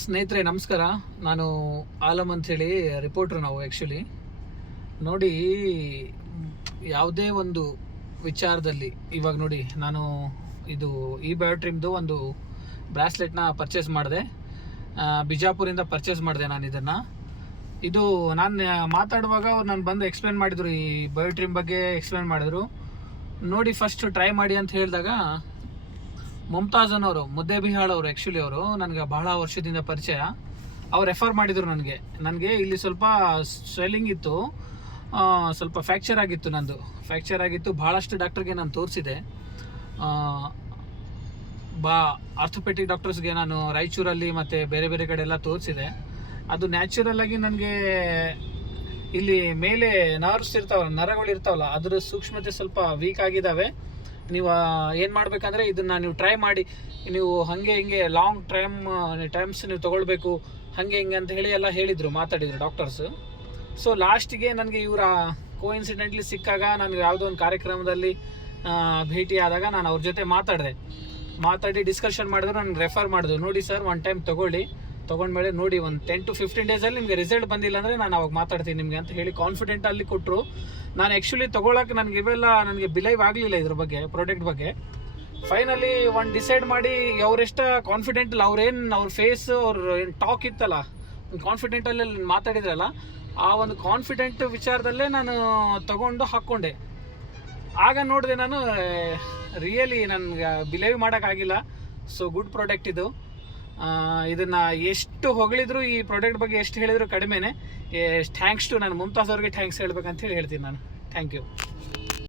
ಸ್ನೇಹಿತರೆ, ನಮಸ್ಕಾರ. ನಾನು ಆಲಮ್ ಅಂಥೇಳಿ ರಿಪೋರ್ಟ್ರು ನಾವು ಆ್ಯಕ್ಚುಲಿ ನೋಡಿ, ಯಾವುದೇ ಒಂದು ವಿಚಾರದಲ್ಲಿ, ಇವಾಗ ನೋಡಿ, ನಾನು ಇದು ಈ ಬಯೋಟ್ರಿಮ್ದು ಒಂದು ಬ್ರಾಸ್ಲೆಟ್ನ ಪರ್ಚೇಸ್ ಮಾಡಿದೆ. ಬಿಜಾಪುರಿಂದ ಪರ್ಚೇಸ್ ಮಾಡಿದೆ ನಾನು ಇದನ್ನು. ಇದು ನಾನು ಮಾತಾಡುವಾಗ ಅವ್ರು ನಾನು ಬಂದು ಎಕ್ಸ್ಪ್ಲೇನ್ ಮಾಡಿದರು, ಈ ಬಯೋಟ್ರಿಮ್ ಬಗ್ಗೆ ಎಕ್ಸ್ಪ್ಲೇನ್ ಮಾಡಿದರು. ನೋಡಿ ಫಸ್ಟ್ ಟ್ರೈ ಮಾಡಿ ಅಂತ ಹೇಳಿದಾಗ ಮುಮ್ತಾಜನ್ ಅವರು ಮುದ್ದೇಬಿಹಾಳ್ ಅವರು ಆ್ಯಕ್ಚುಲಿ ಅವರು, ನನಗೆ ಬಹಳ ವರ್ಷದಿಂದ ಪರಿಚಯ. ಅವ್ರು ರೆಫರ್ ಮಾಡಿದರು ನನಗೆ. ನನಗೆ ಇಲ್ಲಿ ಸ್ವಲ್ಪ ಸ್ವೆಲ್ಲಿಂಗ್ ಇತ್ತು. ಸ್ವಲ್ಪ ಫ್ಯಾಕ್ಚರ್ ಆಗಿತ್ತು ನಂದು. ಫ್ಯಾಕ್ಚರ್ ಆಗಿತ್ತು ಭಾಳಷ್ಟು ಡಾಕ್ಟರ್ಗೆ ನಾನು ತೋರಿಸಿದೆ. ಬಾ ಆರ್ಥೋಪೆಟಿಕ್ ಡಾಕ್ಟರ್ಸ್ಗೆ ನಾನು ರಾಯಚೂರಲ್ಲಿ ಮತ್ತು ಬೇರೆ ಬೇರೆ ಕಡೆ ಎಲ್ಲ ತೋರಿಸಿದೆ. ಅದು ನ್ಯಾಚುರಲ್ ಆಗಿ ನನಗೆ ಇಲ್ಲಿ ಮೇಲೆ ನರ್ವ್ಸ್ ಇರ್ತಾವಲ್ಲ, ನರಗಳು ಇರ್ತಾವಲ್ಲ, ಅದರ ಸೂಕ್ಷ್ಮತೆ ಸ್ವಲ್ಪ ವೀಕ್ ಆಗಿದ್ದಾವೆ ನೀವು ಏನು ಮಾಡಬೇಕಂದ್ರೆ ಇದನ್ನು ನೀವು ಟ್ರೈ ಮಾಡಿ. ನೀವು ಹಾಗೆ ಹಿಂಗೆ ಲಾಂಗ್ ಟೈಮ್ ಟೈಮ್ಸ್ ನೀವು ತೊಗೊಳ್ಬೇಕು, ಹಾಗೆ ಹಿಂಗೆ ಅಂತ ಹೇಳಿ ಎಲ್ಲ ಹೇಳಿದರು, ಮಾತಾಡಿದರು ಡಾಕ್ಟರ್ಸು ಸೊ ಲಾಸ್ಟಿಗೆ ನನಗೆ ಇವರ ಕೋಇನ್ಸಿಡೆಂಟ್ಲಿ ಸಿಕ್ಕಾಗ ನನಗೆ ಯಾವುದೋ ಒಂದು ಕಾರ್ಯಕ್ರಮದಲ್ಲಿ ಭೇಟಿಯಾದಾಗ ನಾನು ಅವ್ರ ಜೊತೆ ಮಾತಾಡಿದೆ. ಮಾತಾಡಿ ಡಿಸ್ಕಷನ್ ಮಾಡಿದ್ರು, ನನಗೆ ರೆಫರ್ ಮಾಡಿದ್ರು. ನೋಡಿ ಸರ್ ಒನ್ ಟೈಮ್ ತೊಗೊಳ್ಳಿ. ತೊಗೊಂಡ್ಮೇಲೆ ನೋಡಿ ಒಂದು ಟೆನ್ ಟು ಫಿಫ್ಟೀನ್ ಡೇಸಲ್ಲಿ ನಿಮಗೆ ರಿಸಲ್ಟ್ ಬಂದಿಲ್ಲ ಅಂದರೆ ನಾನು ಅವಾಗ ಮಾತಾಡ್ತೀನಿ ನಿಮಗೆ ಅಂತ ಹೇಳಿ ಕಾನ್ಫಿಡೆಂಟ್ ಅಲ್ಲಿ ಕೊಟ್ಟರು ನಾನು ಆ್ಯಕ್ಚುಲಿ ತೊಗೊಳಕ್ಕೆ ನನಗೆ ಇವೆಲ್ಲ ನನಗೆ ಬಿಲೈವ್ ಆಗಲಿಲ್ಲ ಇದ್ರ ಬಗ್ಗೆ ಪ್ರಾಡಕ್ಟ್ ಬಗ್ಗೆ. ಫೈನಲಿ ಒಂದು ಡಿಸೈಡ್ ಮಾಡಿ ಅವರೆಷ್ಟ ಕಾನ್ಫಿಡೆಂಟ್ ಇಲ್ಲ, ಅವ್ರೇನು ಅವ್ರ ಫೇಸ್ ಅವ್ರ ಏನು ಟಾಕ್ ಇತ್ತಲ್ಲ ಕಾನ್ಫಿಡೆಂಟಲ್ಲಿ ಮಾತಾಡಿದ್ರಲ್ಲ, ಆ ಒಂದು ಕಾನ್ಫಿಡೆಂಟ್ ವಿಚಾರದಲ್ಲೇ ನಾನು ತಗೊಂಡು ಹಾಕ್ಕೊಂಡೆ ಆಗ ನೋಡಿದೆ ನಾನು ರಿಯಲಿ ನನ್ಗೆ ಬಿಲೈವ್ ಮಾಡೋಕ್ಕಾಗಿಲ್ಲ ಸೊ ಗುಡ್ ಪ್ರಾಡಕ್ಟ್ ಇದು. ಇದನ್ನ ಎಷ್ಟು ಹೊಗಳಿದ್ರು ಈ ಪ್ರಾಡಕ್ಟ್ ಬಗ್ಗೆ ಎಷ್ಟು ಹೇಳಿದ್ರು ಕಡಿಮೆನೆ. ಥ್ಯಾಂಕ್ಸ್ ಟು ನಾನು ಮುಮ್ತಾಜ್ ಅವ್ರಿಗೆ ಥ್ಯಾಂಕ್ಸ್ ಹೇಳ್ಬೇಕಂತ ಹೇಳಿ ಹೇಳ್ತೀನಿ ನಾನು. Thank you